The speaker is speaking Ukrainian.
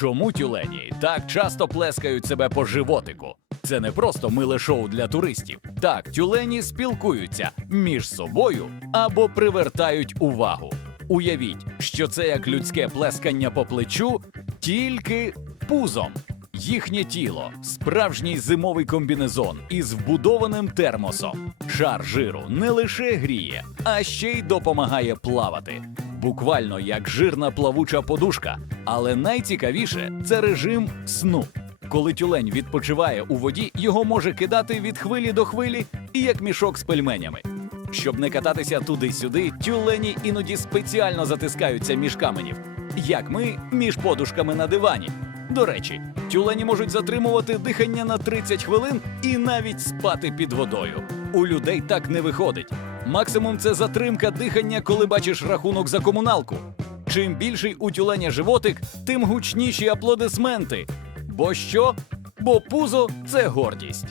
Чому тюлені так часто плескають себе по животику? Це не просто миле шоу для туристів. Так, тюлені спілкуються між собою або привертають увагу. Уявіть, що це як людське плескання по плечу, тільки пузом. Їхнє тіло справжній зимовий комбінезон із вбудованим термосом. Шар жиру не лише гріє, а ще й допомагає плавати. Буквально як жирна плавуча подушка. Але найцікавіше це режим сну. Коли тюлень відпочиває у воді, його може кидати від хвилі до хвилі і як мішок з пельменями. Щоб не кататися туди-сюди, тюлені іноді спеціально затискаються між каменів, як ми між подушками на дивані. До речі, тюлені можуть затримувати дихання на 30 хвилин і навіть спати під водою. У людей так не виходить. Максимум це затримка дихання, коли бачиш рахунок за комуналку. Чим більший у тюленя животик, тим гучніші аплодисменти. Бо що? Бо пузо це гордість.